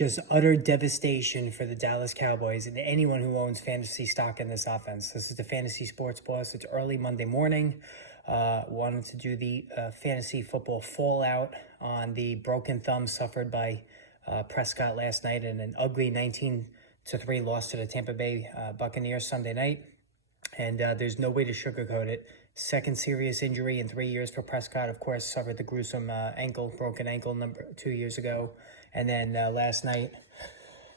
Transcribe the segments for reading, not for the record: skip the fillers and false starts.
just utter devastation for the Dallas Cowboys and anyone who owns fantasy stock in this offense. This is the Fantasy Sports Boss. It's early Monday morning. Wanted to do the fantasy football fallout on the broken thumb suffered by Prescott last night in an ugly 19-3 loss to the Tampa Bay Buccaneers Sunday night. And there's no way to sugarcoat it. Second serious injury in 3 years for Prescott. Of course, suffered the gruesome broken ankle 2 years ago. And then last night,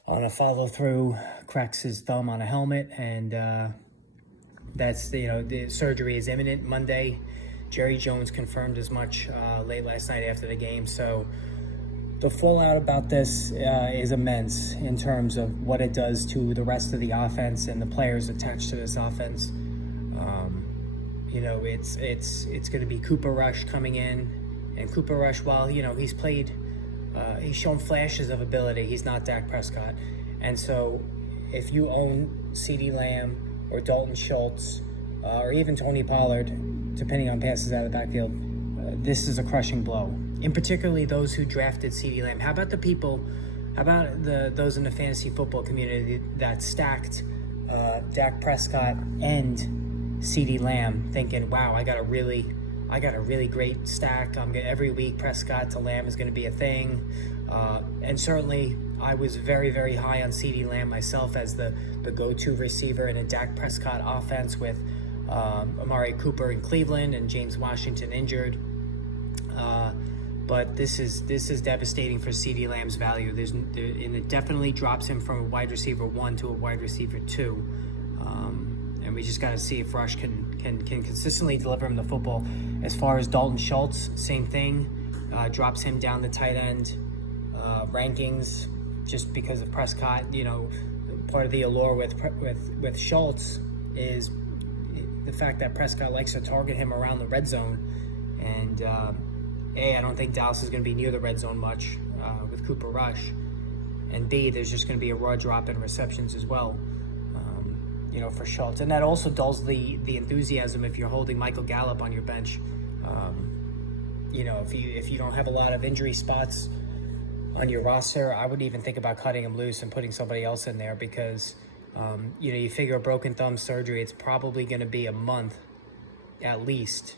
on a follow-through, cracks his thumb on a helmet. And that's, the surgery is imminent Monday. Jerry Jones confirmed as much late last night after the game. So the fallout about this is immense in terms of what it does to the rest of the offense and the players attached to this offense. It's going to be Cooper Rush coming in, and Cooper Rush, while he's played, he's shown flashes of ability. He's not Dak Prescott, and so if you own CeeDeeLamb or Dalton Schultz or even Tony Pollard, depending on passes out of the backfield, this is a crushing blow. In particularly those who drafted CeeDeeLamb. How about those in the fantasy football community that stacked Dak Prescott and CeeDeeLamb, thinking, "Wow, I got a really great stack. Every week Prescott to Lamb is going to be a thing." And certainly, I was very, very high on CeeDeeLamb myself as the go-to receiver in a Dak Prescott offense with Amari Cooper in Cleveland and James Washington injured. But this is devastating for CeeDeeLamb's value. And it definitely drops him from a wide receiver 1 to a wide receiver 2. And we just got to see if Rush can consistently deliver him the football. As far as Dalton Schultz, same thing. Drops him down the tight end rankings just because of Prescott. Part of the allure with Schultz is the fact that Prescott likes to target him around the red zone. And A, I don't think Dallas is going to be near the red zone much with Cooper Rush. And B, there's just going to be a raw drop in receptions as well, for Schultz. And that also dulls the enthusiasm if you're holding Michael Gallup on your bench. If you don't have a lot of injury spots on your roster, I would even think about cutting him loose and putting somebody else in there because, you figure a broken thumb surgery, it's probably going to be a month at least,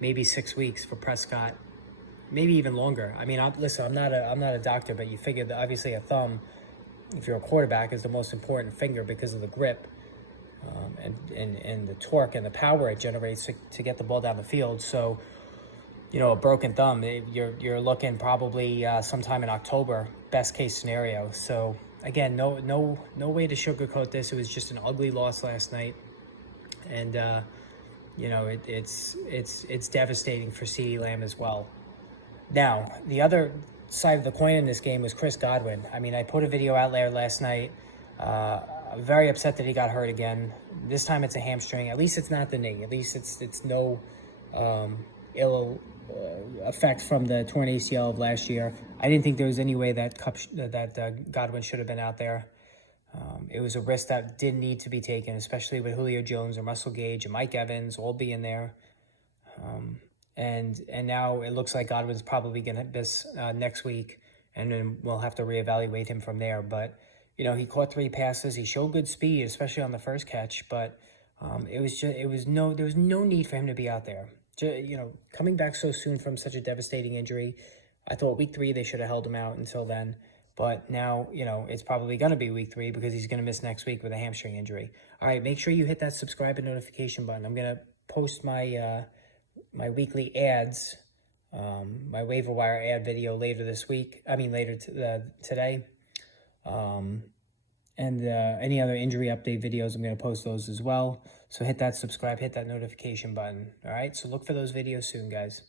maybe 6 weeks for Prescott. Maybe even longer. I mean, I'm not a doctor, but you figure that obviously a thumb, if you're a quarterback, is the most important finger because of the grip and the torque and the power it generates to get the ball down the field. So, a broken thumb, you're looking probably sometime in October, best case scenario. So again, no way to sugarcoat this. It was just an ugly loss last night, and it's devastating for CeeDeeLamb as well. Now, the other side of the coin in this game was Chris Godwin. I mean, I put a video out there last night. I'm very upset that he got hurt again. This time it's a hamstring. At least it's not the knee. At least it's no ill effect from the torn ACL of last year. I didn't think there was any way that Godwin should have been out there. It was a risk that didn't need to be taken, especially with Julio Jones and Russell Gage and Mike Evans all being there. And now it looks like Godwin's probably going to miss next week, and then we'll have to reevaluate him from there. But, he caught 3 passes. He showed good speed, especially on the first catch. But there was no need for him to be out there. Coming back so soon from such a devastating injury, I thought week 3 they should have held him out until then. But now, it's probably going to be week 3 because he's going to miss next week with a hamstring injury. All right, make sure you hit that subscribe and notification button. I'm going to post my weekly ads, my waiver wire ad video later today. And any other injury update videos, I'm going to post those as well. So hit that subscribe, hit that notification button. All right, so look for those videos soon, guys.